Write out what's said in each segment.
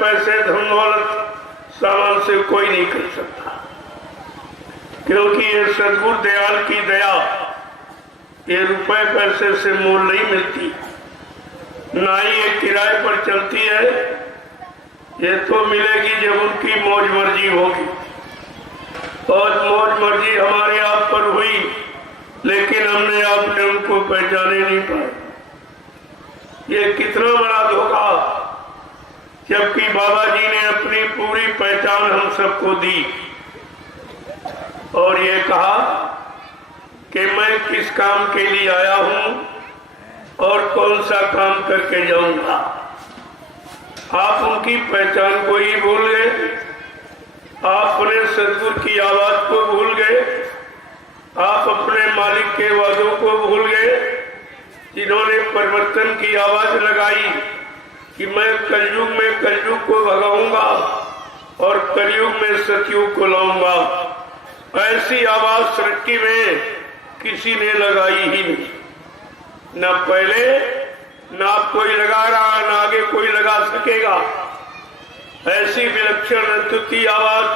पैसे धन दौलत सामान से कोई नहीं कर सकता, क्योंकि ये सद्गुरु दयाल की दया ये रुपए पैसे से मोल नहीं मिलती, ना ही ये किराए पर चलती है। ये तो मिलेगी जब उनकी मौज मर्जी होगी, और मौज मर्जी हमारे आप पर हुई, लेकिन हमने आपने उनको पहचाने नहीं पाए। ये कितना बड़ा धोखा, जबकि बाबा जी ने अपनी पूरी पहचान हम सबको दी और ये कहा कि मैं किस काम के लिए आया हूं और कौन सा काम करके जाऊंगा। आप उनकी पहचान को ही भूल गए, आप अपने सद्गुरु की आवाज को भूल गए, आप अपने मालिक के वादों को भूल गए, जिन्होंने परिवर्तन की आवाज लगाई कि मैं कलयुग में कलयुग को भगाऊंगा और कलयुग में सतयुग को लाऊंगा। ऐसी आवाज सृष्टि में किसी ने लगाई ही नहीं, न पहले न अब कोई लगा रहा, न आगे कोई लगा सकेगा। ऐसी विलक्षण अद्वितीय आवाज,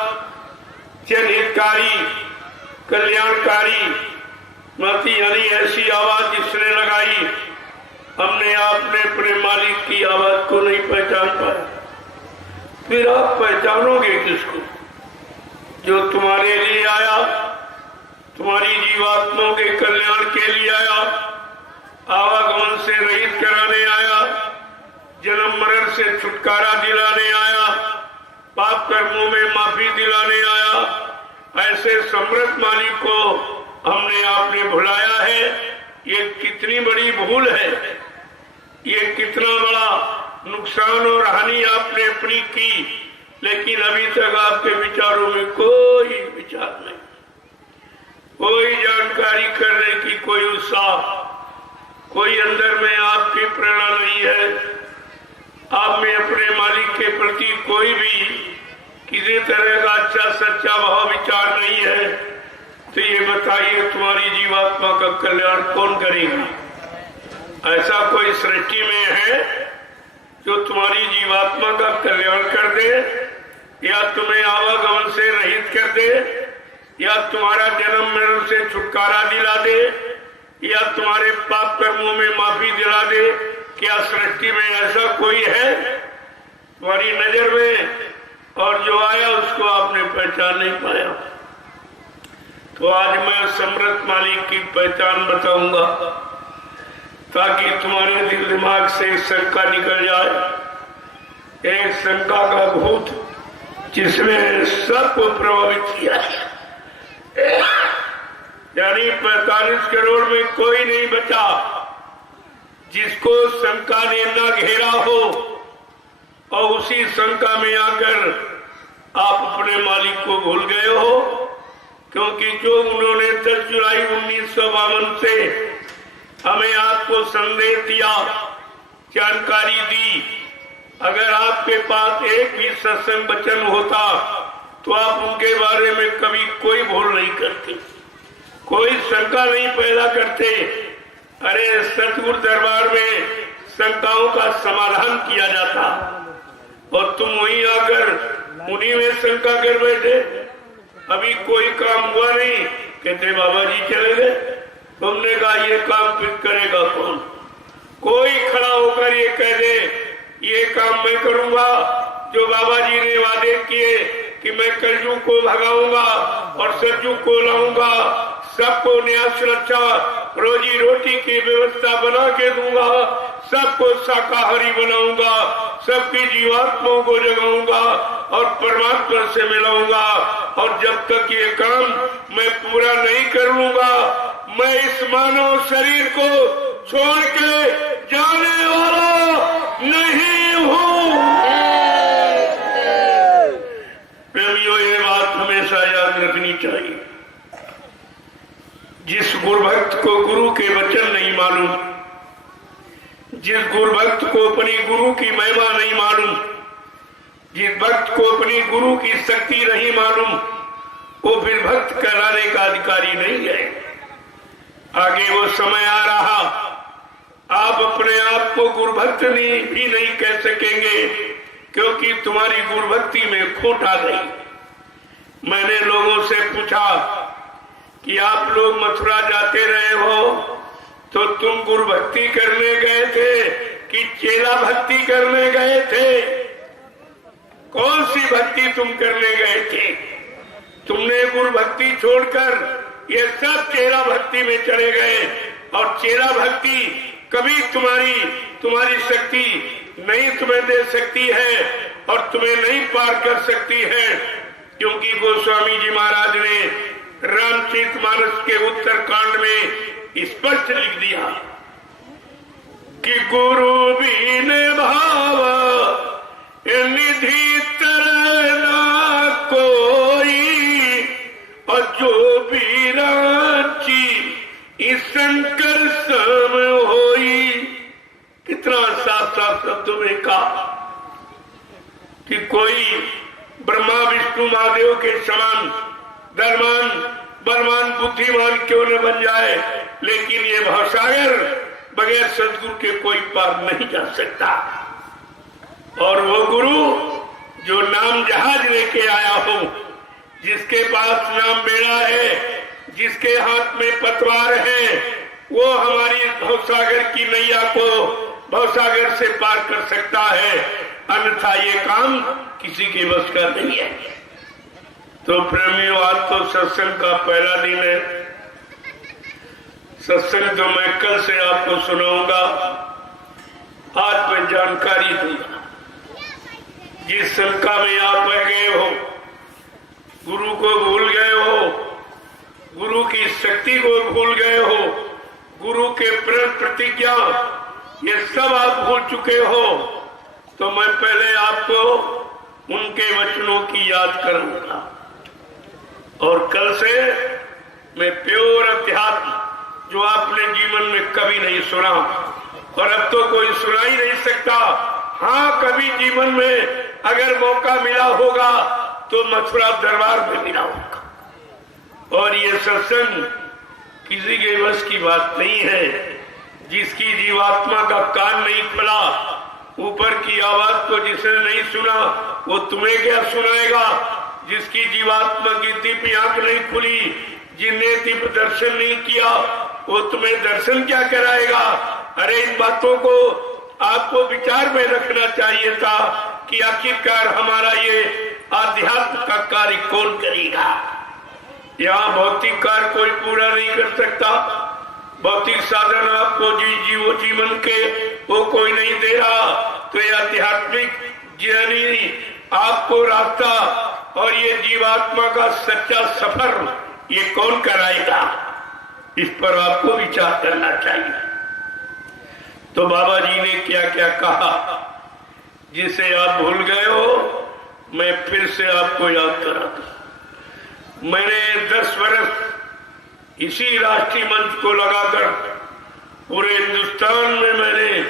जनहितकारी, कल्याणकारी, मती यानी ऐसी आवाज जिसने लगाई, हमने आपने अपने मालिक की आवाज को नहीं पहचान पाया। फिर आप पहचानोगे किसको? जो तुम्हारे लिए आया, तुम्हारी जीवात्माओं के कल्याण के लिए आया, आवागमन से रहित कराने आया, जन्म मरण से छुटकारा दिलाने आया, पाप कर्मों में माफी दिलाने आया। ऐसे समृद्ध मालिक को हमने आपने भुलाया है। ये कितनी बड़ी भूल है, ये कितना बड़ा नुकसान और हानि आपने अपनी की, लेकिन अभी तक आपके विचारों में कोई विचार नहीं, कोई जानकारी करने की कोई उत्साह, कोई अंदर में आपकी प्रेरणा नहीं है। आप में अपने मालिक के प्रति कोई भी किसी तरह का अच्छा सच्चा भाव विचार नहीं है। तो ये बताइए, तुम्हारी जीवात्मा का कल्याण कौन करेगा? ऐसा कोई सृष्टि में है जो तुम्हारी जीवात्मा का कल्याण कर दे, या तुम्हें आवागमन से रहित कर दे, या तुम्हारा जन्म मरण से छुटकारा दिला दे, या तुम्हारे पाप कर्मों में माफी दिला दे? क्या सृष्टि में ऐसा कोई है तुम्हारी नजर में? और जो आया उसको आपने पहचान नहीं पाया। तो आज मैं समृद्ध मालिक की पहचान बताऊंगा, ताकि तुम्हारे दिल दिमाग से शंका निकल जाए। एक शंका का भूत जिसने सबको प्रभावित किया, यानी 45 करोड़ में कोई नहीं बचा जिसको शंका ने न घेरा हो, और उसी शंका में आकर आप अपने मालिक को भूल गए हो। क्योंकि जो उन्होंने 10 जुलाई 1952 से हमें आपको संदेश दिया, जानकारी दी, अगर आपके पास एक भी सत्संग वचन होता तो आप उनके बारे में कभी कोई भूल नहीं करते, कोई शंका नहीं पैदा करते। अरे सतगुरु दरबार में शंकाओं का समाधान किया जाता, और तुम वहीं आकर उन्हीं में शंका कर बैठे। अभी कोई काम हुआ नहीं, कहते बाबा जी चले गए। तुमने कहा ये काम फिर करेगा कौन? कोई खड़ा होकर ये कह दे ये काम मैं करूंगा, जो बाबा जी ने वादे किए कि मैं कलयुग को भगाऊंगा और सतयुग को लाऊंगा, सबको न्याय सुरक्षा रोजी रोटी की व्यवस्था बना के दूंगा, सबको शाकाहारी बनाऊंगा, सबकी जीवात्माओं को जगाऊंगा और परमात्मा से मिलाऊंगा। और जब तक ये काम मैं पूरा नहीं कर लूंगा, मैं इस मानव शरीर को छोड़ के जाने वाला नहीं हूँ। प्रेमियों, ये बात हमेशा याद रखनी चाहिए। जिस गुरुभक्त को गुरु के वचन नहीं मालूम, जिस गुरुभक्त को अपनी गुरु की महिमा नहीं मालूम, जिस भक्त को अपनी गुरु की शक्ति नहीं मालूम, वो फिर भक्त कहलाने का अधिकारी नहीं है। आगे वो समय आ रहा, आप अपने आप को गुरुभक्त भी नहीं कह सकेंगे, क्योंकि तुम्हारी गुरुभक्ति में खोट आ गई। मैंने लोगों से पूछा कि आप लोग मथुरा जाते रहे हो तो तुम गुरु भक्ति करने गए थे कि चेला भक्ति करने गए थे? कौन सी भक्ति तुम करने गए थे? तुमने गुरु भक्ति छोड़कर ये सब चेला भक्ति में चले गए, और चेला भक्ति कभी तुम्हारी शक्ति नहीं तुम्हें दे सकती है और तुम्हें नहीं पार कर सकती है, क्योंकि गोस्वामी जी महाराज ने रामचरितमानस के उत्तरकांड में स्पष्ट लिख दिया कि गुरु बिन भाव निधि तरना कोई, और जो भी रांची इस शंकर सम होई। कितना साफ साफ शब्दों में कहा कि कोई ब्रह्मा विष्णु महादेव के समान धर्मान बलवान बुद्धिमान क्यों न बन जाए, लेकिन ये भवसागर बगैर सदगुरु के कोई पार नहीं जा सकता। और वो गुरु जो नाम जहाज लेके आया हो, जिसके पास नाम बेड़ा है, जिसके हाथ में पतवार है, वो हमारी भवसागर की नैया को भवसागर से पार कर सकता है, अन्यथा ये काम किसी के बस का नहीं है। तो प्रेमियों, आज तो सत्संग का पहला दिन है। सत्संग तो मैं कल से आपको सुनाऊंगा, आज मैं जानकारी दूंगा। जिस शंका में आप बह गए हो, गुरु को भूल गए हो, गुरु की शक्ति को भूल गए हो, गुरु के प्रण प्रतिज्ञा ये सब आप भूल चुके हो, तो मैं पहले आपको उनके वचनों की याद करूंगा। और कल से मैं प्योर अध्यात्म जो आपने जीवन में कभी नहीं सुना, और अब तो कोई सुना ही नहीं सकता। हाँ, कभी जीवन में अगर मौका मिला होगा तो मथुरा दरबार में मिला होगा। और ये सत्संग किसी के बस की बात नहीं है। जिसकी जीवात्मा का कान नहीं खुला, ऊपर की आवाज को जिसने नहीं सुना, वो तुम्हें क्या सुनाएगा? जिसकी जीवात्मा की दिव्य आंख नहीं खुली, जिन्हें दिव्य दर्शन नहीं किया, वो तुम्हें दर्शन क्या कराएगा? अरे, इन बातों को आपको विचार में रखना चाहिए था कि आखिरकार हमारा ये आध्यात्म का कार्य कौन करेगा। यहाँ भौतिक कार्य कोई पूरा नहीं कर सकता। भौतिक साधन आपको जीवन के वो कोई नहीं दे रहा, तो ये आध्यात्मिक जर्नी आपको रास्ता और ये जीवात्मा का सच्चा सफर ये कौन कराएगा? इस पर आपको विचार करना चाहिए। तो बाबा जी ने क्या क्या कहा जिसे आप भूल गए हो, मैं फिर से आपको याद कराता। मैंने 10 वर्ष इसी राष्ट्रीय मंच को लगाकर पूरे हिंदुस्तान में मैंने,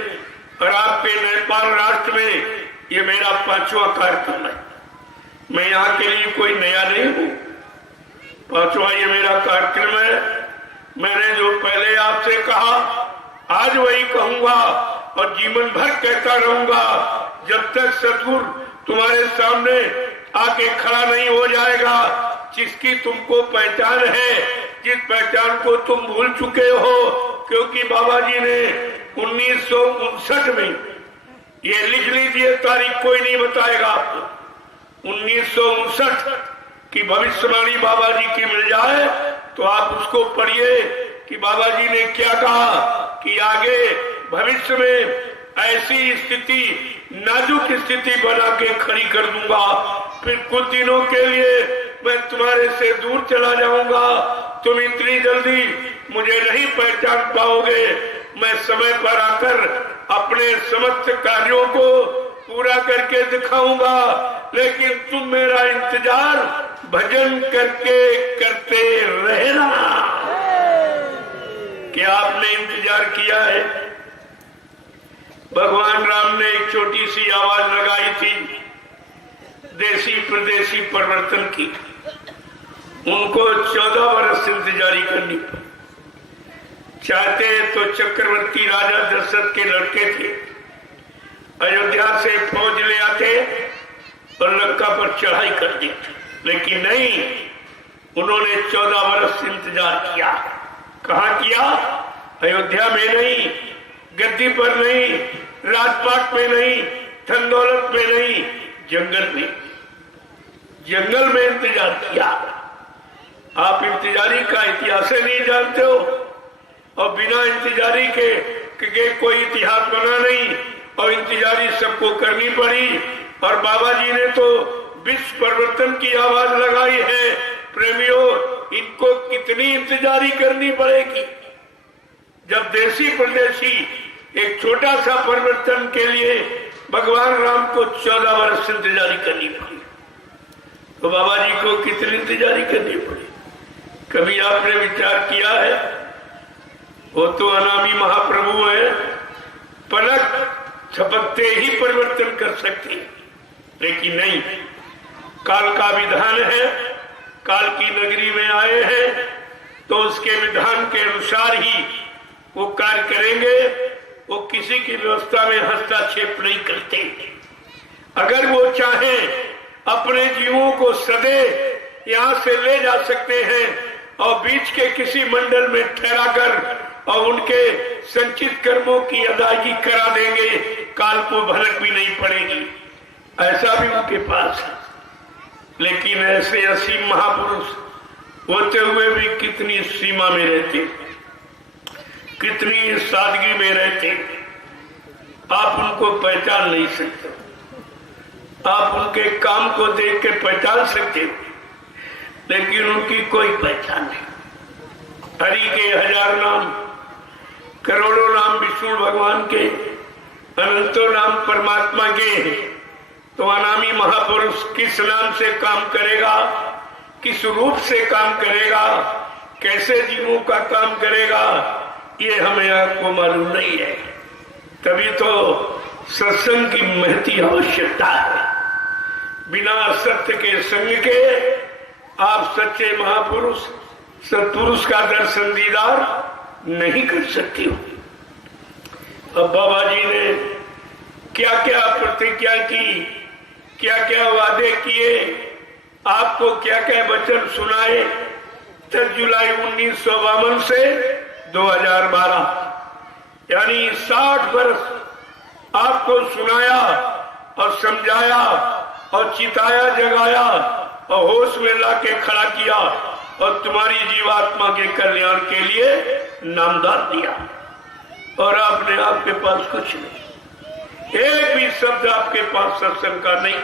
और आपके नेपाल राष्ट्र में ये मेरा 5वां कार्यक्रम है। मैं यहाँ के लिए कोई नया नहीं हूँ, 5वां ये मेरा कार्यक्रम है। मैंने जो पहले आपसे कहा आज वही कहूंगा और जीवन भर कहता रहूंगा, जब तक सतगुरु तुम्हारे सामने आके खड़ा नहीं हो जाएगा। जिसकी तुमको पहचान है, जिस पहचान को तुम भूल चुके हो, क्योंकि बाबा जी ने 1959 में, ये लिख लीजिए तारीख, कोई नहीं बताएगा आपको, 1959 की भविष्यवाणी बाबा जी की मिल जाए तो आप उसको पढ़िए कि बाबा जी ने क्या कहा कि आगे भविष्य में ऐसी स्थिति, नाजुक स्थिति बना के खड़ी कर दूंगा, फिर कुछ दिनों के लिए मैं तुम्हारे से दूर चला जाऊंगा, तुम इतनी जल्दी मुझे नहीं पहचान पाओगे। मैं समय पर आकर अपने समस्त कार्यों को पूरा करके दिखाऊंगा, लेकिन तुम मेरा इंतजार भजन करके करते रहना। क्या आपने इंतजार किया है? भगवान राम ने एक छोटी सी आवाज लगाई थी देशी प्रदेशी परिवर्तन की, उनको 14 वर्ष इंतजारी करनी पड़ी। चाहते तो चक्रवर्ती राजा दशरथ के लड़के थे, अयोध्या से फौज ले आते और लंका पर चढ़ाई कर देते, लेकिन नहीं, उन्होंने 14 वर्ष इंतजार किया। कहाँ किया? अयोध्या में नहीं, गद्दी पर नहीं, राजपाट में नहीं, धन दौलत में नहीं, जंगल में, जंगल में इंतजार किया। आप इंतजारी का इतिहास नहीं जानते हो, और बिना इंतजारी के कोई इतिहास बना नहीं, और इंतजारी सबको करनी पड़ी। और बाबा जी ने तो विश्व परिवर्तन की आवाज लगाई है। प्रेमियों, इनको कितनी इंतजारी करनी पड़ेगी? जब देसी परदेसी एक छोटा सा परिवर्तन के लिए भगवान राम को 14 वर्ष इंतजारी करनी पड़ी, तो बाबा जी को कितनी इंतजारी करनी पड़ी? कभी आपने विचार किया है? वो तो अनामी महाप्रभु है, पलक झपकते ही परिवर्तन कर सकते, लेकिन नहीं, काल का विधान है, काल की नगरी में आए हैं तो उसके विधान के अनुसार ही वो कार्य करेंगे। वो किसी की व्यवस्था में हस्तक्षेप नहीं करते। अगर वो चाहें अपने जीवों को सदे यहाँ से ले जा सकते हैं और बीच के किसी मंडल में ठहराकर और उनके संचित कर्मों की अदायगी करा देंगे, काल को भनक भी नहीं पड़ेगी। ऐसा भी उनके पास है। लेकिन ऐसे असीम महापुरुष होते हुए भी कितनी सीमा में रहते, कितनी सादगी में रहते। आप उनको पहचान नहीं सकते, आप उनके काम को देख के पहचान सकते हो, लेकिन उनकी कोई पहचान नहीं। हरि के 1000 नाम, करोड़ों नाम विष्णु भगवान के, अनंतों नाम परमात्मा के, तो अनामी महापुरुष किस नाम से काम करेगा, किस रूप से काम करेगा, कैसे जीवों का काम करेगा, ये हमें आपको मालूम नहीं है। तभी तो सत्संग की महती आवश्यकता है। बिना सत्य के संग के आप सच्चे महापुरुष, सत्पुरुष का दर्शन दीदार नहीं कर सकती हो। अब बाबा जी ने क्या क्या प्रतिज्ञा की, क्या क्या वादे किए, आपको क्या क्या वचन सुनाए। 10 जुलाई 1952 से 2012 यानी 60 वर्ष आपको सुनाया और समझाया और चिताया, जगाया और होश में लाके खड़ा किया और तुम्हारी जीवात्मा के कल्याण के लिए नामदान दिया। और आपने आपके पास कुछ नहीं, एक भी शब्द आपके पास सत्संग का नहीं।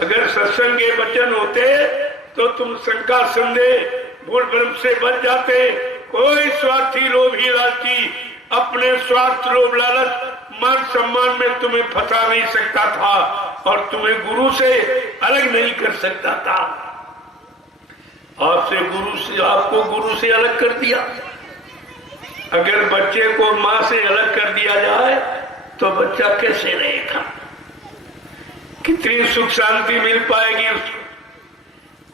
अगर सत्संग के वचन होते तो तुम शंका संदेह भूल भ्रम से बच जाते। कोई स्वार्थी लोभी लालची अपने स्वार्थ लोभ लालच मान सम्मान में तुम्हें फंसा नहीं सकता था और तुम्हें गुरु से अलग नहीं कर सकता था। आपको गुरु से अलग कर दिया। अगर बच्चे को माँ से अलग कर दिया जाए तो बच्चा कैसे रहेगा? कितनी सुख शांति मिल पाएगी उसको?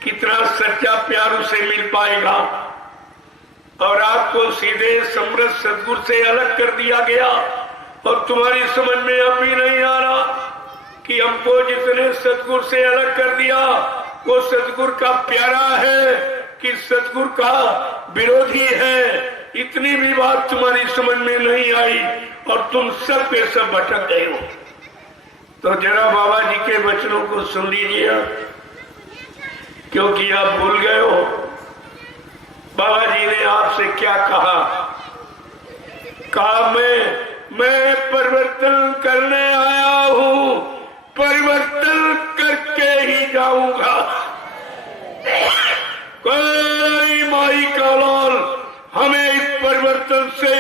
कितना सच्चा प्यार उसे मिल पाएगा? और आपको सीधे समृद्ध सदगुरु से अलग कर दिया गया और तुम्हारी समझ में अब भी नहीं आ रहा कि हमको जितने सदगुरु से अलग कर दिया वो सदगुरु का प्यारा है कि सदगुरु का विरोधी है। इतनी भी बात तुम्हारी समझ में नहीं आई और तुम सब के सब भटक गए हो। तो जरा बाबा जी के वचनों को सुन लीजिए, क्योंकि आप भूल गए हो बाबा जी ने आपसे क्या कहा। कहा मैं परिवर्तन करने आया हूं, परिवर्तन करके ही जाऊंगा। कोई माई का लाल हमें इस परिवर्तन से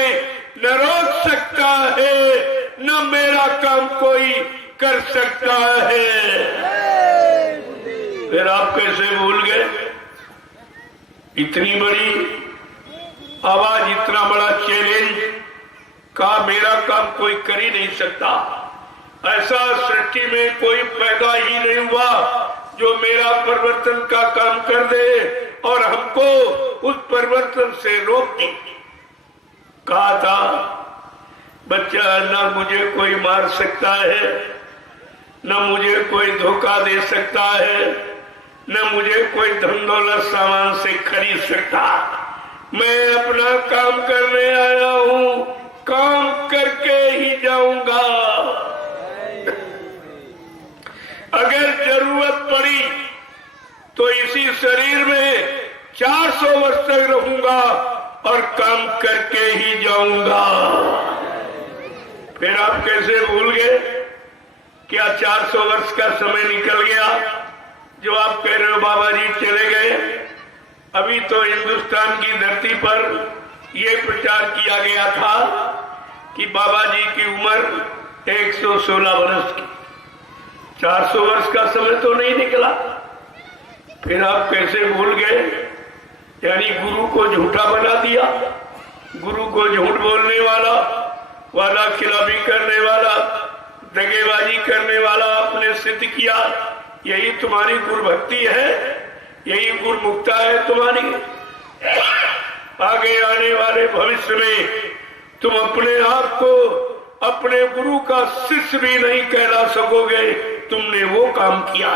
न रोक सकता है, न मेरा काम कोई कर सकता है। फिर आप कैसे भूल गए? इतनी बड़ी आवाज, इतना बड़ा चैलेंज का मेरा काम कोई कर ही नहीं सकता। ऐसा सृष्टि में कोई पैदा ही नहीं हुआ जो मेरा परिवर्तन का काम कर दे और हमको उस परिवर्तन से रोक दे। कहा था बच्चा, ना मुझे कोई मार सकता है, न मुझे कोई धोखा दे सकता है, न मुझे कोई धन दौलत सामान से खरीद सकता। मैं अपना काम करने आया हूँ, काम करके ही जाऊंगा। अगर जरूरत पड़ी तो इसी शरीर में 400 वर्ष तक रहूंगा और काम करके ही जाऊंगा। फिर आप कैसे भूल गए? क्या 400 वर्ष का समय निकल गया जो आप कह रहे हो बाबा जी चले गए? अभी तो हिंदुस्तान की धरती पर यह प्रचार किया गया था कि बाबा जी की उम्र 116 वर्ष की। 400 वर्ष का समय तो नहीं निकला। फिर आप कैसे भूल गए? यानी गुरु को झूठा बना दिया, गुरु को झूठ बोलने वाला, वादा खिलाफी करने वाला, दगेबाजी करने वाला आपने सिद्ध किया। यही तुम्हारी गुरु भक्ति है, यही गुरुमुक्ता है तुम्हारी। आगे आने वाले भविष्य में तुम अपने आप को अपने गुरु का शिष्य भी नहीं कहला सकोगे। तुमने वो काम किया,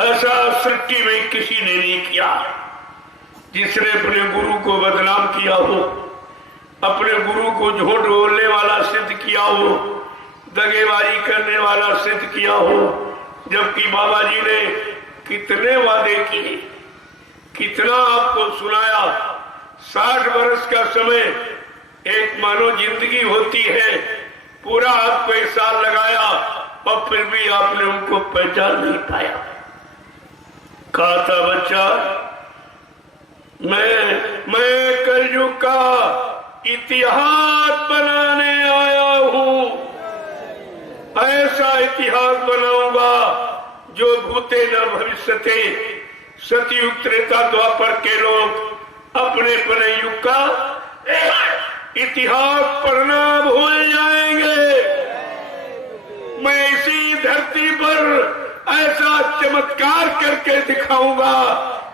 ऐसा सृष्टि में किसी ने नहीं किया जिसने अपने गुरु को बदनाम किया हो, अपने गुरु को झूठ बोलने वाला सिद्ध किया हो, दगेबाजी करने वाला सिद्ध किया हो। जबकि बाबा जी ने कितने वादे किए, कितना आपको सुनाया। 60 वर्ष का समय एक मानो जिंदगी होती है, पूरा आपको 1 साल लगाया और फिर भी आपने उनको पहचान नहीं पाया। कहा था बच्चा, मैं कलयुग का इतिहास बनाने आया हूं। ऐसा इतिहास बनाऊंगा जो भूते न भविष्यते। सतयुग त्रेता द्वापर के लोग अपने अपने युग का इतिहास पढ़ना भूल जाएंगे। मैं इसी धरती पर ऐसा चमत्कार करके दिखाऊंगा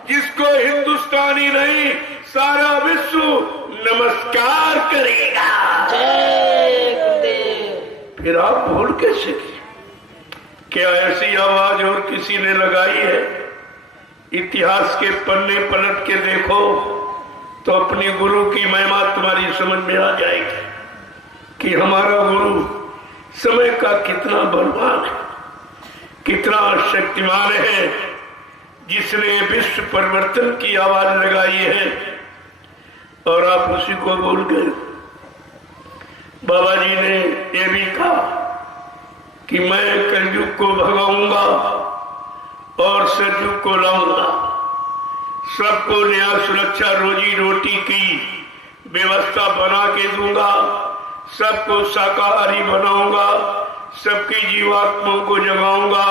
जिसको हिंदुस्तानी नहीं सारा विश्व नमस्कार करेगा। फिर आप भूल कैसे किए? क्या ऐसी आवाज और किसी ने लगाई है? इतिहास के पन्ने पलट के देखो तो अपनी गुरु की महिमा तुम्हारी समझ में आ जाएगी कि हमारा गुरु समय का कितना बलवान है, कितना शक्तिमान है, जिसने विश्व परिवर्तन की आवाज लगाई है और आप उसी को भूल गए। बाबा जी ने यह भी कहा कि मैं कलयुग को भगाऊंगा और सतयुग को लाऊंगा। सबको न्याय सुरक्षा रोजी रोटी की व्यवस्था बना के दूंगा, सबको शाकाहारी बनाऊंगा, सबकी जीवात्माओं को जगाऊंगा,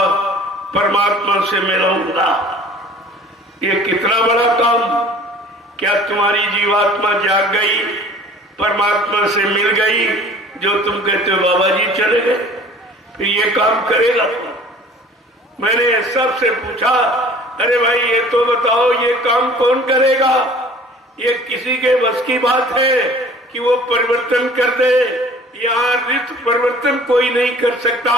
परमात्मा से मिलाऊंगा। ये कितना बड़ा काम! क्या तुम्हारी जीवात्मा जाग गई, परमात्मा से मिल गई जो तुम कहते हो बाबा जी चले गए? फिर ये काम करेगा? मैंने सबसे पूछा, अरे भाई ये तो बताओ ये काम कौन करेगा? ये किसी के बस की बात है कि वो परिवर्तन कर दे? यहाँ ऋतु परिवर्तन कोई नहीं कर सकता।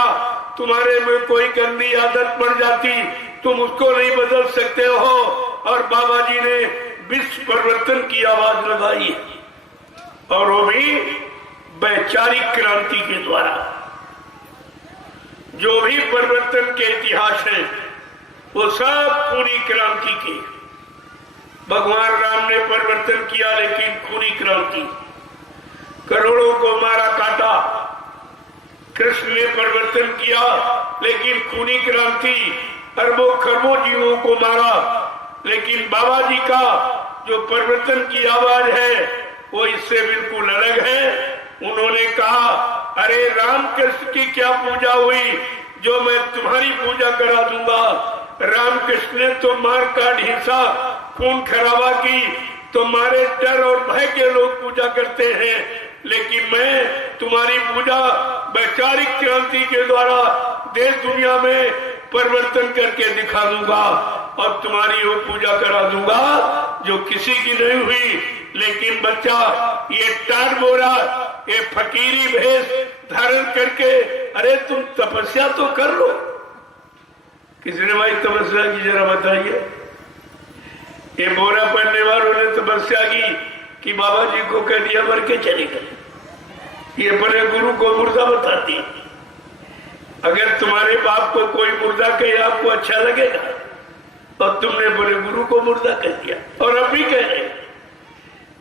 तुम्हारे में कोई गंदी आदत पड़ जाती, तुम उसको नहीं बदल सकते हो। और बाबा जी ने विश्व परिवर्तन की आवाज लगाई और वो भी वैचारिक क्रांति के द्वारा। जो भी परिवर्तन के इतिहास है वो सब खूनी क्रांति की। भगवान राम ने परिवर्तन किया लेकिन खूनी क्रांति, करोड़ों को मारा काटा। कृष्ण ने परिवर्तन किया लेकिन खूनी क्रांति, अरबों खरबों जीवों को मारा। लेकिन बाबा जी का जो परिवर्तन की आवाज है वो इससे बिल्कुल अलग है। उन्होंने कहा, अरे राम कृष्ण की क्या पूजा हुई जो मैं तुम्हारी पूजा करा दूंगा? राम कृष्ण ने तो मार काट हिंसा खून खराबा की, तुम्हारे डर और भय के लोग पूजा करते हैं, लेकिन मैं तुम्हारी पूजा वैचारिक क्रांति के द्वारा देश दुनिया में परिवर्तन करके दिखा दूंगा और तुम्हारी वो पूजा करा दूंगा जो किसी की नहीं हुई। लेकिन बच्चा, ये टाट बोरा ये फकीरी भेष धारण करके, अरे तुम तपस्या तो कर लो। किसने भाई तपस्या की जरा बताइए? ये बोरा पहनने वालों ने तपस्या की कि बाबा जी को कह दिया मर के चले गए। ये अपने गुरु को मुर्दा बताती। अगर तुम्हारे बाप को कोई मुर्दा कहे आपको अच्छा लगेगा, और तुमने बोले गुरु को मुर्दा कह दिया। और अब भी कह रहे,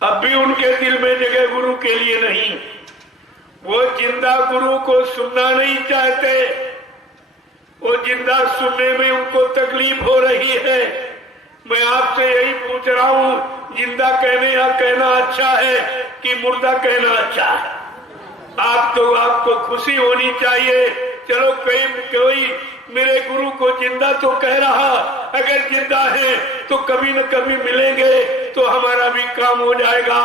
अब भी उनके दिल में जगह गुरु के लिए नहीं। वो जिंदा गुरु को सुनना नहीं चाहते। वो जिंदा सुनने में उनको तकलीफ हो रही है। मैं आपसे यही पूछ रहा हूं, जिंदा कहने या कहना अच्छा है कि मुर्दा कहना अच्छा है? आपको खुशी होनी चाहिए। चलो कोई मेरे गुरु को जिंदा तो कह रहा, अगर जिंदा है तो कभी न कभी मिलेंगे तो हमारा भी काम हो जाएगा।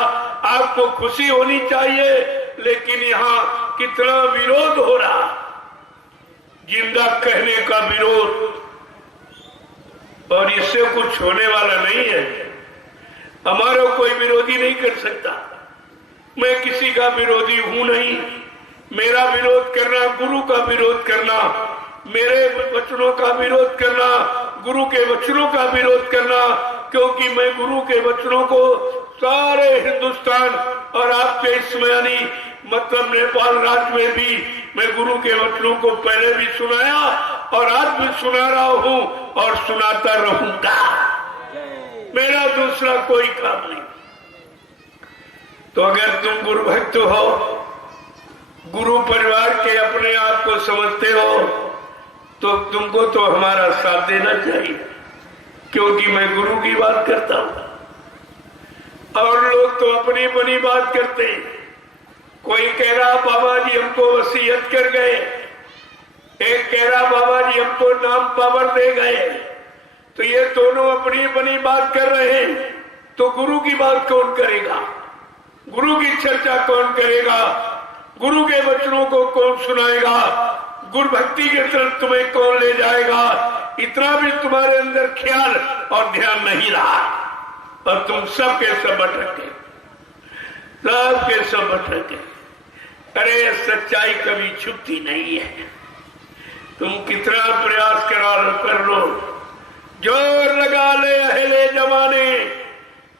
आपको खुशी होनी चाहिए। लेकिन यहाँ कितना विरोध हो रहा, जिंदा कहने का विरोध, और इससे कुछ होने वाला नहीं है। हमारा कोई विरोधी नहीं कर सकता। मैं किसी का विरोधी हूं नहीं। मेरा विरोध करना, गुरु का विरोध करना, मेरे वचनों का विरोध करना, गुरु के वचनों का विरोध करना, क्योंकि मैं गुरु के वचनों को सारे हिंदुस्तान और आपके इसमें यानी मतलब नेपाल राज्य में भी मैं गुरु के वचनों को पहले भी सुनाया और आज भी सुना रहा हूं और सुनाता रहूंगा। मेरा दूसरा कोई काम नहीं। तो अगर तुम गुरु भक्त हो, गुरु परिवार के अपने आप को समझते हो, तो तुमको तो हमारा साथ देना चाहिए, क्योंकि मैं गुरु की बात करता हूं। और लोग तो अपनी बनी बात करते हैं। कोई कह रहा बाबा जी हमको वसीयत कर गए, एक कह रहा बाबा जी हमको नाम पावर दे गए। तो ये दोनों अपनी बनी बात कर रहे हैं। तो गुरु की बात कौन करेगा? गुरु की चर्चा कौन करेगा? गुरु के वचनों को कौन सुनाएगा? गुरु भक्ति के तरफ तुम्हें कौन ले जाएगा? इतना भी तुम्हारे अंदर ख्याल और ध्यान नहीं रहा, और तुम सब के सब भटके, सब के सब भटके। अरे सच्चाई कभी छुपती नहीं है। तुम कितना प्रयास कर लो, जोर लगा ले अहले जमाने,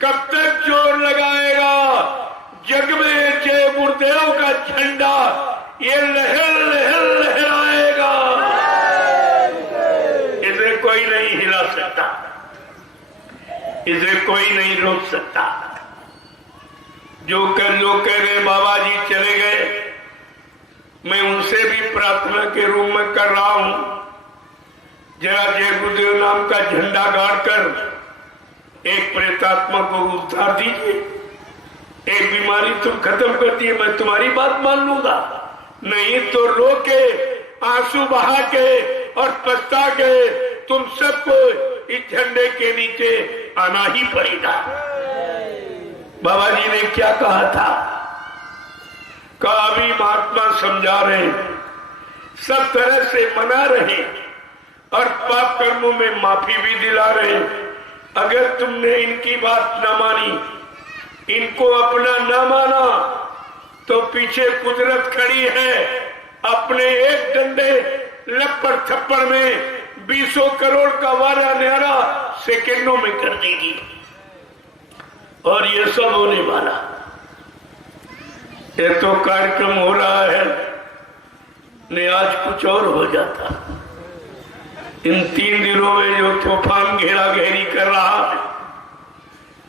कब तक जोर लगाएगा? जग में जय गुरुदेव का झंडा ये लहर लहर लहराएगा। इसे कोई नहीं हिला सकता, इसे कोई नहीं रोक सकता। जो कह रहे बाबा जी चले गए, मैं उनसे भी प्रार्थना के रूप में कर रहा हूं, जरा जय गुरुदेव नाम का झंडा गाड़कर एक प्रेतात्मा को उद्धार दीजिए। एक बीमारी तुम खत्म कर दिए, मैं तुम्हारी बात मान लूंगा। नहीं तो रो के, आंसू बहा के और पछता के तुम सबको इस झंडे के नीचे आना ही पड़ेगा। बाबा जी ने क्या कहा था? अभी महात्मा समझा रहे, सब तरह से मना रहे और पाप कर्मों में माफी भी दिला रहे। अगर तुमने इनकी बात न मानी, इनको अपना न माना, तो पीछे कुदरत खड़ी है। अपने एक डंडे लपड़ थप्पड़ में 20 करोड़ का वारा न्यारा सेकेंडों में कर देगी। और ये सब होने वाला। ये तो कार्यक्रम हो रहा है, नहीं आज कुछ और हो जाता। इन 3 दिनों में जो तूफान घेरा घेरी कर रहा है,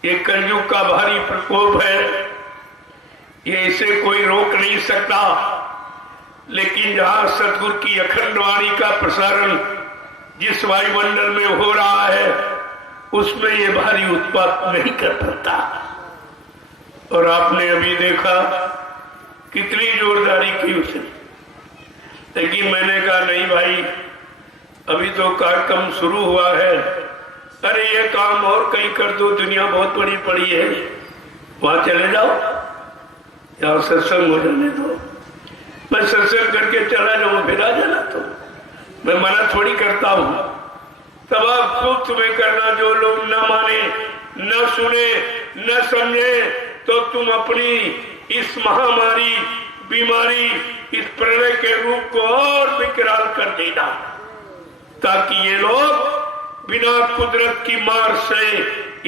ये कलयुग का भारी प्रकोप है। ये इसे कोई रोक नहीं सकता। लेकिन जहां सतगुरु की अखंड वाणी का प्रसारण जिस वायुमंडल में हो रहा है, उसमें ये भारी उत्पात नहीं कर पाता। और आपने अभी देखा कितनी जोरदारी की उसने। लेकिन मैंने कहा नहीं भाई, अभी तो कार्यक्रम शुरू हुआ है। अरे ये काम और कहीं कर दो, दुनिया बहुत बड़ी पड़ी है, वहां चले जाओ, यहाँ सत्संग हो जाने दो। मैं सत्संग करके चला जाऊं, फिर आ जाना। तो मैं मना थोड़ी करता हूं। तब आप खुद तुम्हें करना। जो लोग न माने, न सुने, न समझे, तो तुम अपनी इस महामारी बीमारी इस प्रलय के रूप को और विकराल कर देना, ताकि ये लोग बिना कुदरत की मार से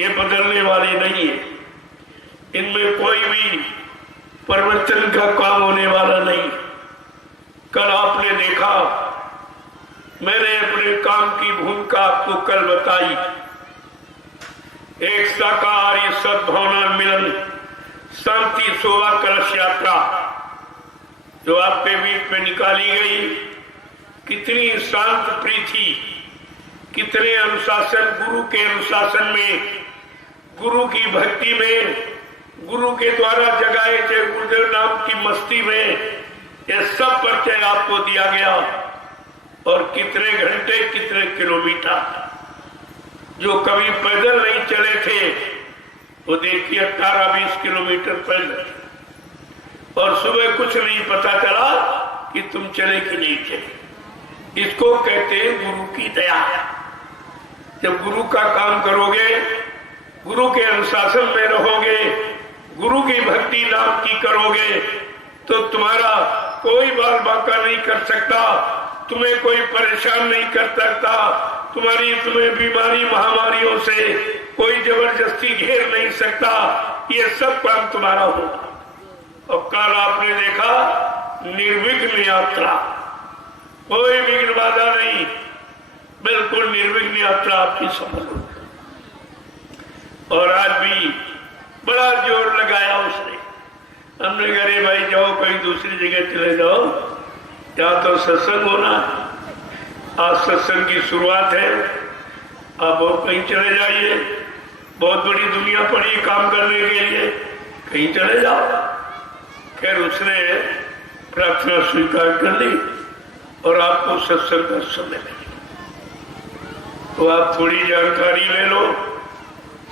ये बदलने वाले नहीं है। इनमें कोई भी परिवर्तन का काम होने वाला नहीं। कल आपने देखा, मैंने अपने काम की भूमिका आपको कल बताई। एक शाकाहारी सद्भावना मिलन शांति शोभा कलश यात्रा जो आपके बीच में निकाली गई, कितनी शांत प्रीति, कितने अनुशासन, गुरु के अनुशासन में, गुरु की भक्ति में, गुरु के द्वारा जगाए थे गुरुदेव नाम की मस्ती में, यह सब परिचय आपको दिया गया। और कितने घंटे कितने किलोमीटर जो कभी पैदल नहीं चले थे वो देखिए 18-20 किलोमीटर पैदल, और सुबह कुछ नहीं पता चला कि तुम चले कि नहीं चले। इसको कहते हैं गुरु की दया। जब गुरु का काम करोगे, गुरु के अनुशासन में रहोगे, गुरु की भक्ति नाम की करोगे, तो तुम्हारा कोई बाल बांका नहीं कर सकता, तुम्हें कोई परेशान नहीं कर सकता, तुम्हें बीमारी महामारियों से कोई जबरदस्ती घेर नहीं सकता। ये सब काम तुम्हारा होगा। और कल आपने देखा निर्विघ्न यात्रा, कोई विघ्न बाधा नहीं, बिल्कुल निर्विघ्न यात्रा आपकी सफल हो। और आज भी बड़ा जोर लगाया उसने। हमने कहा अरे भाई जाओ कहीं दूसरी जगह चले जाओ, यहाँ तो सत्संग होना है, आज सत्संग की शुरुआत है, आप और कहीं चले जाइए, बहुत बड़ी दुनिया पड़ी काम करने के लिए, कहीं चले जाओ। खैर उसने प्रार्थना स्वीकार कर ली और आपको सत्संग का समय मिला। तो आप थोड़ी जानकारी ले लो।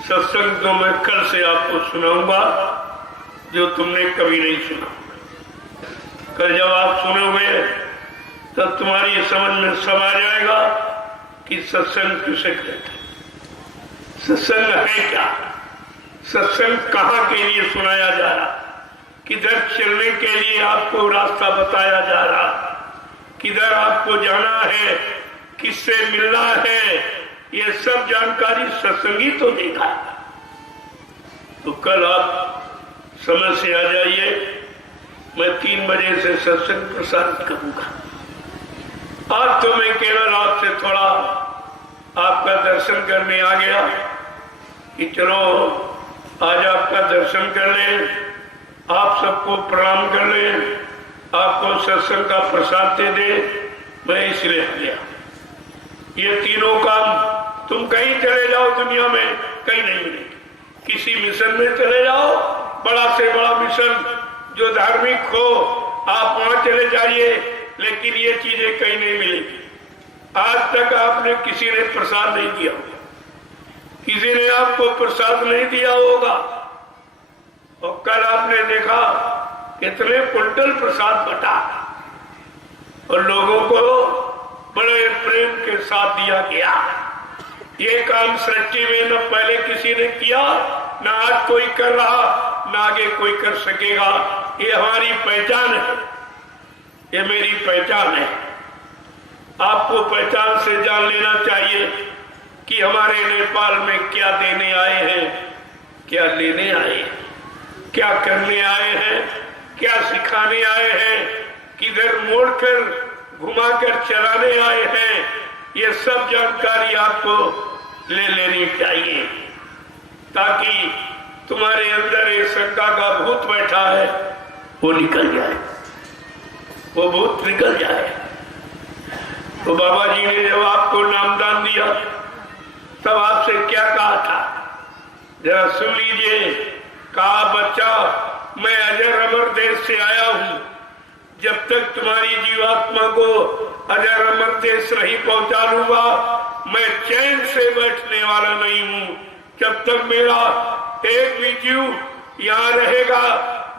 सत्संग तो मैं कल से आपको सुनाऊंगा जो तुमने कभी नहीं सुना। कल जब आप सुनोगे तब तुम्हारी समझ में सब आ जाएगा कि सत्संग किसे कहते हैं, सत्संग है क्या, सत्संग कहाँ के लिए सुनाया जा रहा, किधर चलने के लिए आपको रास्ता बताया जा रहा, किधर आपको जाना है, किससे मिलना है, ये सब जानकारी सत्संग ही तो देगा। तो कल आप समय से आ जाइए, मैं 3 बजे से सत्संग प्रसारित करूंगा। आज तो मैं केवल आपसे थोड़ा आपका दर्शन करने आ गया कि चलो आज आपका दर्शन कर लें, आप सबको प्रणाम कर लें, आपको सत्संग का प्रसाद दे दे, मैं इसलिए आ गया। ये तीनों काम तुम कहीं चले जाओ दुनिया में कहीं नहीं मिलेगी। किसी मिशन में चले जाओ, बड़ा से बड़ा मिशन जो धार्मिक हो, आप वहां चले जाइए, लेकिन ये चीजें कहीं नहीं मिलेगी। आज तक आपने किसी ने प्रसाद नहीं दिया होगा, किसी ने आपको प्रसाद नहीं दिया होगा। और कल आपने देखा कितने कुंटल प्रसाद बटा और लोगों को बड़े प्रेम के साथ दिया गया। ये काम सृष्टि में न पहले किसी ने किया, न आज कोई कर रहा, न आगे कोई कर सकेगा। ये हमारी पहचान है, ये मेरी पहचान है। आपको पहचान से जान लेना चाहिए कि हमारे नेपाल में क्या देने आए हैं, क्या लेने आए हैं, क्या करने आए हैं, क्या सिखाने आए हैं, किधर मोड़कर घुमाकर चलाने आए हैं। ये सब जानकारी आपको ले लेनी चाहिए, ताकि तुम्हारे अंदर ये शंका का भूत बैठा है वो निकल जाए, वो भूत निकल जाए। तो बाबा जी ने जब आपको नामदान दिया तब आपसे क्या कहा था, जरा सुन लीजिए। कहा बच्चा, मैं अजर अमर देश से आया हूं, जब तक तुम्हारी जीवात्मा को अजर अमर देश नहीं पहुंचा लूंगा, मैं चैन से बैठने वाला नहीं हूं। जब तक मेरा एक भी जीव यहाँ रहेगा,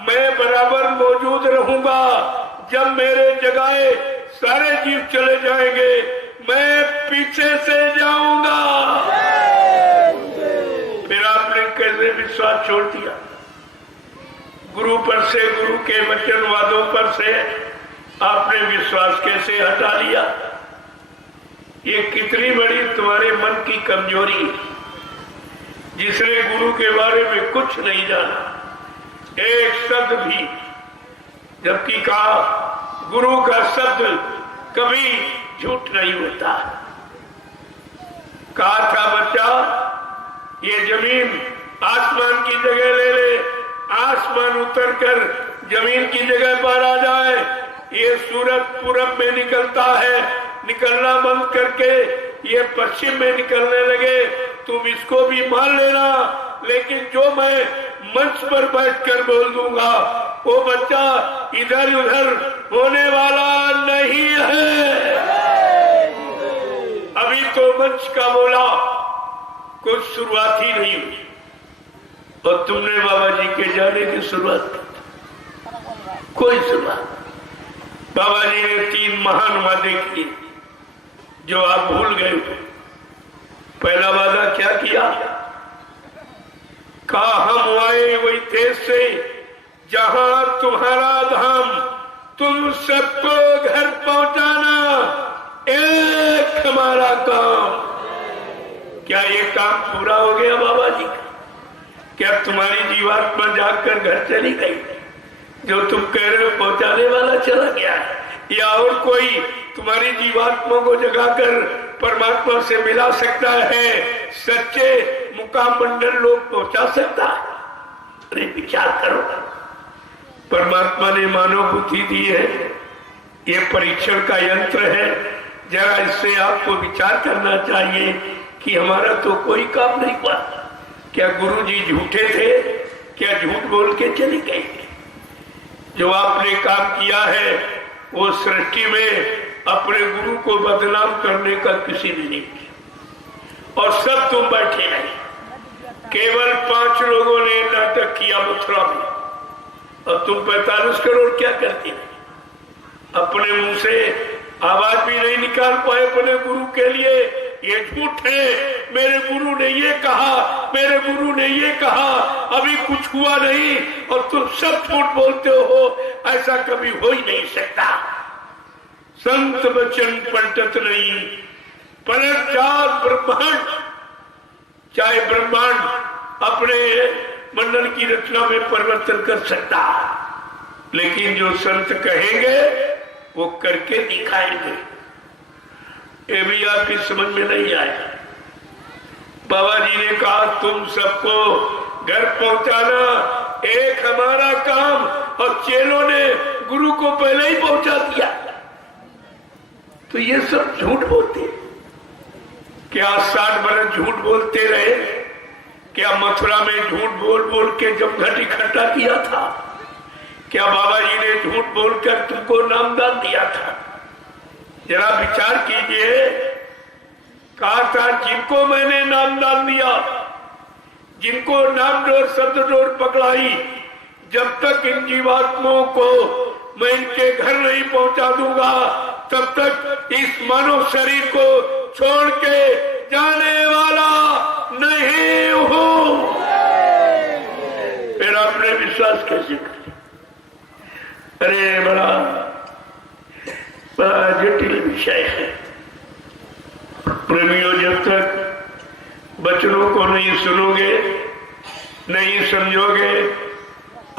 मैं बराबर मौजूद रहूंगा। जब मेरे जगाए सारे जीव चले जाएंगे, मैं पीछे से जाऊंगा। फिर आपने कैसे विश्वास छोड़ दिया? गुरु पर से, गुरु के वचन वादों पर से आपने विश्वास कैसे हटा लिया? ये कितनी बड़ी तुम्हारे मन की कमजोरी, जिसने गुरु के बारे में कुछ नहीं जाना, एक शब्द भी, जबकि कहा गुरु का शब्द कभी झूठ नहीं होता। कहा था बच्चा, ये जमीन आसमान की जगह ले ले, आसमान उतर कर जमीन की जगह पर आ जाए, ये सूरज पूरब में निकलता है, निकलना बंद करके ये पश्चिम में निकलने लगे, तुम इसको भी मान लेना, लेकिन जो मैं मंच पर बैठकर बोल दूंगा वो बच्चा इधर उधर होने वाला नहीं है। अभी तो मंच का बोला, कुछ शुरुआत ही नहीं हुई और तुमने बाबा जी के जाने की शुरुआत की, कोई शुरुआत। बाबा जी ने 3 महान वादे किए जो आप भूल गए। पहला वादा क्या किया? कहा हम आए वही देश से जहां तुम्हारा धाम, तुम सबको घर पहुंचाना एक हमारा काम। क्या ये काम पूरा हो गया बाबा जी का? क्या तुम्हारी जीवात्मा जाकर घर चली गई? जो तुम कह रहे हो पहुंचाने वाला चला गया है, या और कोई तुम्हारी जीवात्मा को जगाकर परमात्मा से मिला सकता है? सच्चे मुकाम मंडल लोग पहुंचा सकता है? अरे विचार करो, परमात्मा ने मानव बुद्धि दी है, ये परीक्षण का यंत्र है, जरा इससे आपको विचार करना चाहिए कि हमारा तो कोई काम नहीं हुआ। क्या गुरु जी झूठे थे? क्या झूठ बोल के चले गए? जो आपने काम किया है वो सृष्टि में अपने गुरु को बदनाम करने का किसी ने नहीं किया, और सब तुम बैठे रहे। केवल 5 लोगों ने नाटक किया मथुरा में, और तुम 45 करोड़ क्या करते हैं? अपने मुंह से आवाज भी नहीं निकाल पाए अपने गुरु के लिए। ये झूठ है, मेरे गुरु ने ये कहा, मेरे गुरु ने ये कहा, अभी कुछ हुआ नहीं और तुम सब झूठ बोलते हो, ऐसा कभी हो ही नहीं सकता। संत वचन पलटत नहीं, पलट जात ब्रह्मांड। चाहे ब्रह्मांड अपने मंडल की रचना में परिवर्तन कर सकता, लेकिन जो संत कहेंगे वो करके दिखाएंगे। ये भी आपकी समझ में नहीं आया। बाबा जी ने कहा तुम सबको घर पहुंचाना एक हमारा काम, और चेलों ने गुरु को पहले ही पहुंचा दिया। तो ये सब झूठ बोलते, क्या 60 बरस झूठ बोलते रहे? क्या मथुरा में झूठ बोल बोल के जमघट इकट्ठा किया था? क्या बाबा जी ने झूठ बोलकर तुमको नामदान दिया था? जरा विचार कीजिए। कहा था जिनको मैंने नामदान दिया, जिनको नाम डोर शब्द डोर पकड़ाई, जब तक इन जीवात्माओं को मैं इनके घर नहीं पहुंचा दूंगा, तब तक इस मानव शरीर को छोड़ के जाने वाला नहीं हूं। फिर आपने विश्वास कैसे कर? अरे बड़ा जटिल विषय है प्रेमियों। जब तक वचनों को नहीं सुनोगे, नहीं समझोगे,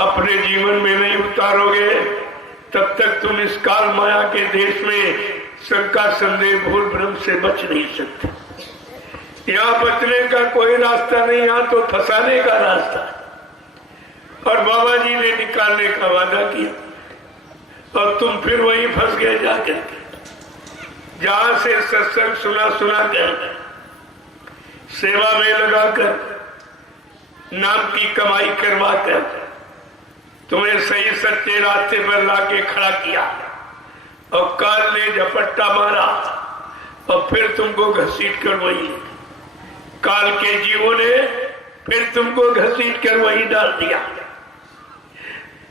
अपने जीवन में नहीं उतारोगे, तब तक तुम इस काल माया के देश में शंका संदेह भूल भ्रम से बच नहीं सकते। यहाँ बचने का कोई रास्ता नहीं, यहाँ तो फंसाने का रास्ता। और बाबा जी ने निकालने का वादा किया और तुम फिर वहीं फंस गए जाकर, जहां से सत्संग सुना कर, सेवा में लगाकर, नाम की कमाई करवा कर तुम्हें सही सच्चे रास्ते पर लाके खड़ा किया, और काल ने झपट्टा मारा और फिर तुमको घसीट कर वही, काल के जीवों ने फिर तुमको घसीट कर वही डाल दिया।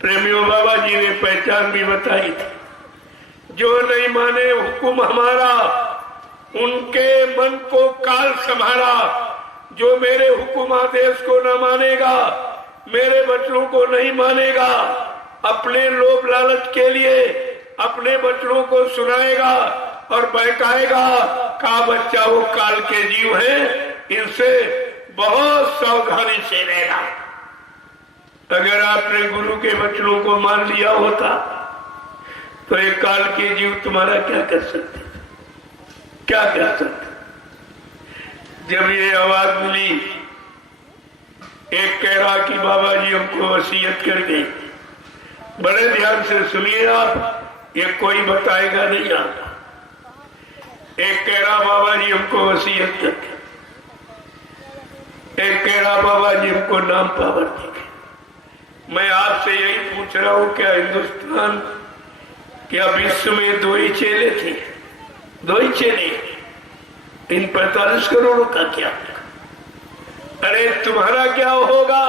प्रेमियों, बाबा जी ने पहचान भी बताई थी। जो नहीं माने हुक्म हमारा, उनके मन को काल संभारा। जो मेरे हुक्म आदेश को न मानेगा, मेरे वचनों को नहीं मानेगा, अपने लोभ लालच के लिए अपने वचनों को सुनाएगा और बहकाएगा, का बच्चा वो काल के जीव है, इनसे बहुत सावधानी से रहना। अगर आपने गुरु के वचनों को मान लिया होता तो एक काल के जीव तुम्हारा क्या कर सकते, क्या कर सकते। जब ये आवाज मिली, एक कह रहा कि बाबा जी हमको वसीयत कर गए, बड़े ध्यान से सुनिए आप, ये कोई बताएगा नहीं आता। एक कह रहा बाबा जी हमको वसीयत कर गए, एक कह रहा बाबा जी हमको नाम पावर दे। मैं आपसे यही पूछ रहा हूं, क्या हिंदुस्तान, क्या विश्व में दो ही चेले थे, दो ही चेले, इन 45 करोड़ का क्या? अरे तुम्हारा क्या होगा,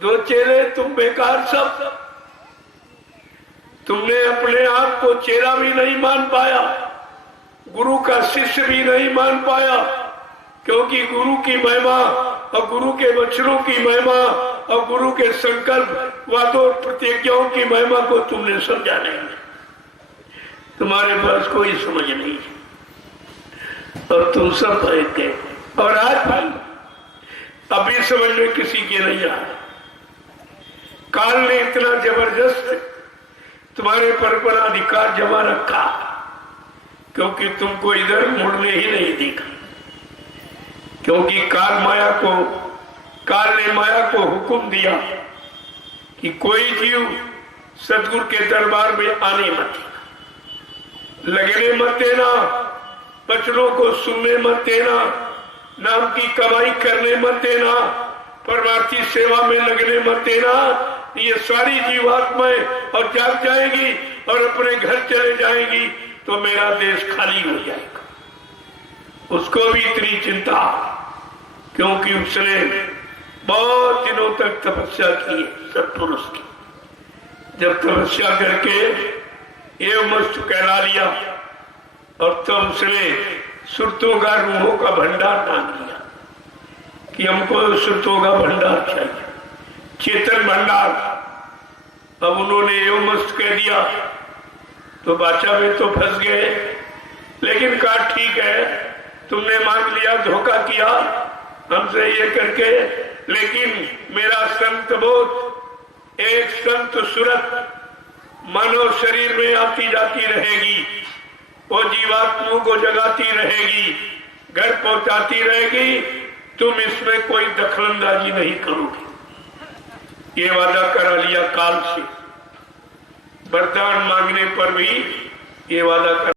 दो चेले तुम बेकार सब। तुमने अपने आप को चेला भी नहीं मान पाया, गुरु का शिष्य भी नहीं मान पाया, क्योंकि गुरु की महिमा और गुरु के वचनों की महिमा और गुरु के संकल्प वादों प्रतिज्ञाओं की महिमा को तुमने समझा नहीं। तुम्हारे पास कोई समझ नहीं और तुम सब बैठ गए। और आज भाई अभी समझ में किसी के नहीं आ रहा। काल ने इतना जबरदस्त तुम्हारे पर अपना अधिकार जमा रखा, क्योंकि तुमको इधर मुड़ने ही नहीं देखा। क्योंकि काल ने माया को हुक्म दिया कि कोई जीव सतगुरु के दरबार में आने मत देना, लगने मत देना, वचनों को सुनने मत देना, नाम की कमाई करने मत देना, परमार्थी सेवा में लगने मत देना। ये सारी जीवात्माएं और जाग जाएगी और अपने घर चले जाएगी तो मेरा देश खाली हो जाएगा। उसको भी इतनी चिंता, क्योंकि उसने बहुत दिनों तक तपस्या की सत्पुरुष की। जब तपस्या करके एवं मस्त कहला लिया और तब उसने सुरतों का रूहों का भंडार मांग लिया कि हमको सुरतों का भंडार चाहिए, चेतन भंडार। अब उन्होंने एवं मस्त कह दिया तो बादशाह में तो फंस गए, लेकिन कहा ठीक है, तुमने मांग लिया, धोखा किया हमसे ये करके, लेकिन मेरा संत बोध, एक संत सूरत मानव शरीर में आती जाती रहेगी, वो जीवात्माओं को जगाती रहेगी, घर पहुंचाती रहेगी, तुम इसमें कोई दखलंदाजी नहीं करोगे। ये वादा करा लिया काल से, वरदान मांगने पर भी ये वादा कर